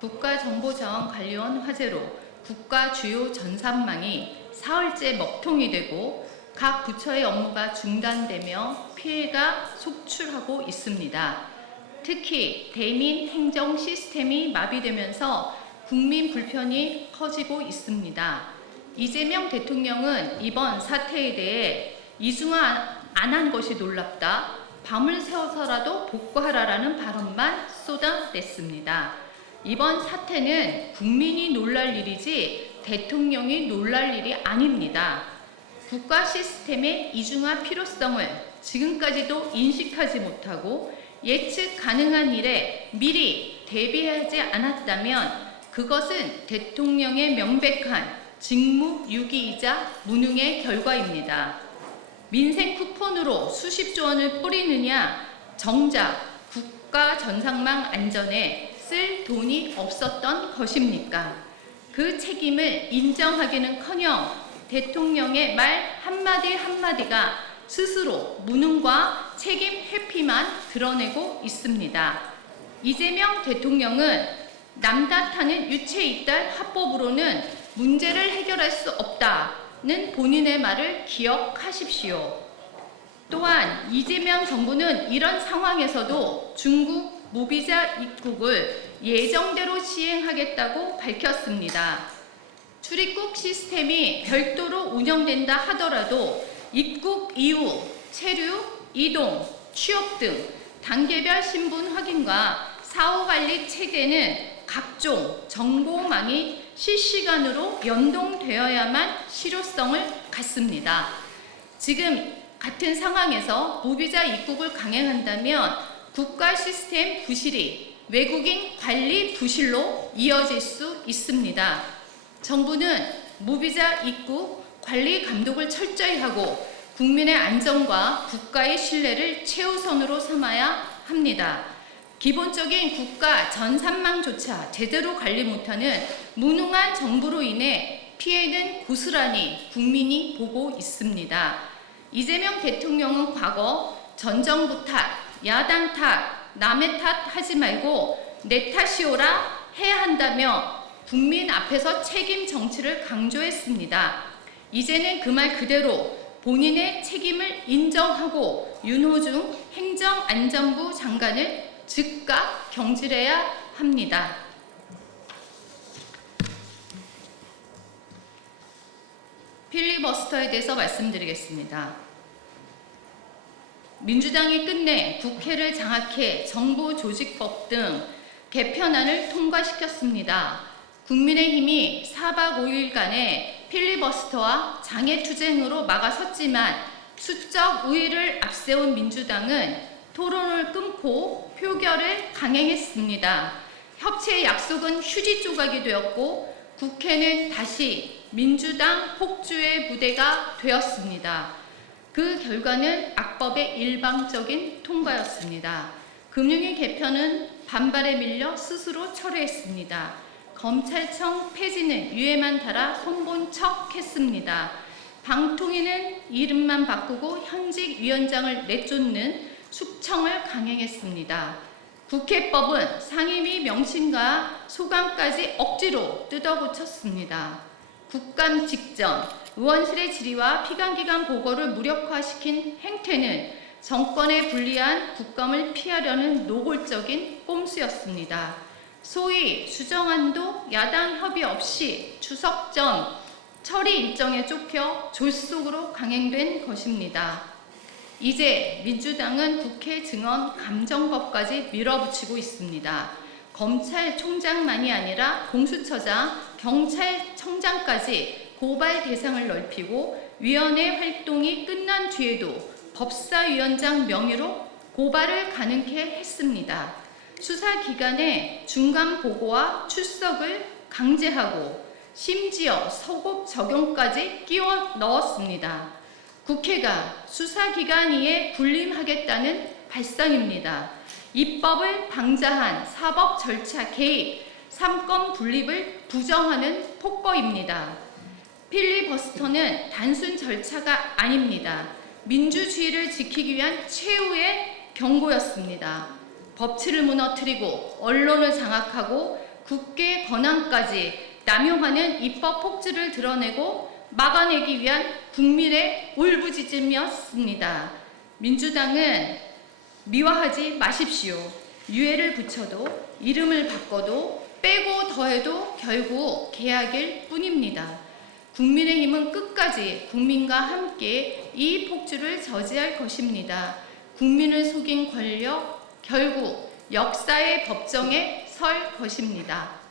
국가정보자원관리원 화재로 국가 주요 전산망이 사흘째 먹통이 되고 각 부처의 업무가 중단되며 피해가 속출하고 있습니다. 특히 대민 행정 시스템이 마비되면서 국민 불편이 커지고 있습니다. 이재명 대통령은 이번 사태에 대해 이중화 안 한 것이 놀랍다. 밤을 새워서라도 복구하라라는 발언만 쏟아냈습니다. 이번 사태는 국민이 놀랄 일이지 대통령이 놀랄 일이 아닙니다. 국가 시스템의 이중화 필요성을 지금까지도 인식하지 못하고 예측 가능한 일에 미리 대비하지 않았다면 그것은 대통령의 명백한 직무유기이자 무능의 결과입니다. 민생 쿠폰으로 수십조 원을 뿌리느냐 정작 국가 전상망 안전에 쓸 돈이 없었던 것입니까? 그 책임을 인정하기는커녕 대통령의 말 한마디 한마디가 스스로 무능과 책임 회피만 드러내고 있습니다. 이재명 대통령은 남탓하는 유체이탈 합법으로는 문제를 해결할 수 없다는 본인의 말을 기억하십시오. 또한 이재명 정부는 이런 상황에서도 중국 무비자 입국을 예정대로 시행하겠다고 밝혔습니다. 출입국 시스템이 별도로 운영된다 하더라도 입국 이후 체류, 이동, 취업 등 단계별 신분 확인과 사후관리 체계는 각종 정보망이 실시간으로 연동되어야만 실효성을 갖습니다. 지금 같은 상황에서 무비자 입국을 강행한다면 국가 시스템 부실이 외국인 관리 부실로 이어질 수 있습니다. 정부는 무비자 입국 관리 감독을 철저히 하고 국민의 안전과 국가의 신뢰를 최우선으로 삼아야 합니다. 기본적인 국가 전산망조차 제대로 관리 못하는 무능한 정부로 인해 피해는 고스란히 국민이 보고 있습니다. 이재명 대통령은 과거 전 정부 탓, 야당 탓, 남의 탓 하지 말고 내 탓이오라 해야 한다며 국민 앞에서 책임 정치를 강조했습니다. 이제는 그 말 그대로 본인의 책임을 인정하고 윤호중 행정안전부 장관을 즉각 경질해야 합니다. 필리버스터에 대해서 말씀드리겠습니다. 민주당이 끝내 국회를 장악해 정부조직법 등 개편안을 통과시켰습니다. 국민의힘이 4박 5일간의 필리버스터와 장애투쟁으로 막아섰지만 수적 우위를 앞세운 민주당은 토론을 끊고 표결을 강행했습니다. 협치의 약속은 휴지 조각이 되었고 국회는 다시 민주당 폭주의 무대가 되었습니다. 그 결과는 악법의 일방적인 통과였습니다. 금융위 개편은 반발에 밀려 스스로 철회했습니다. 검찰청 폐지는 유해만 달아 손본 척 했습니다. 방통위는 이름만 바꾸고 현직 위원장을 내쫓는 숙청을 강행했습니다. 국회법은 상임위 명칭과 소감까지 억지로 뜯어고쳤습니다. 국감 직전 의원실의 질의와 피감기관 보고를 무력화시킨 행태는 정권에 불리한 국감을 피하려는 노골적인 꼼수였습니다. 소위 수정안도 야당 협의 없이 추석 전 처리 일정에 쫓겨 졸속으로 강행된 것입니다. 이제 민주당은 국회 증언 감정법까지 밀어붙이고 있습니다. 검찰총장만이 아니라 공수처장, 경찰청장까지 고발 대상을 넓히고 위원회 활동이 끝난 뒤에도 법사위원장 명의로 고발을 가능케 했습니다. 수사기관의 중간 보고와 출석을 강제하고 심지어 소급 적용까지 끼워 넣었습니다. 국회가 수사기관위에 군림하겠다는 발상입니다. 입법을 방자한 사법 절차 개입, 삼권 분립을 부정하는 폭거입니다. 필리버스터는 단순 절차가 아닙니다. 민주주의를 지키기 위한 최후의 경고였습니다. 법치를 무너뜨리고 언론을 장악하고 국회 권한까지 남용하는 입법 폭주를 드러내고 막아내기 위한 국민의 울부짖음이었습니다. 민주당은 미화하지 마십시오. 유해를 붙여도 이름을 바꿔도 빼고 더해도 결국 계약일 뿐입니다. 국민의힘은 끝까지 국민과 함께 이 폭주를 저지할 것입니다. 국민을 속인 권력 결국 역사의 법정에 설 것입니다.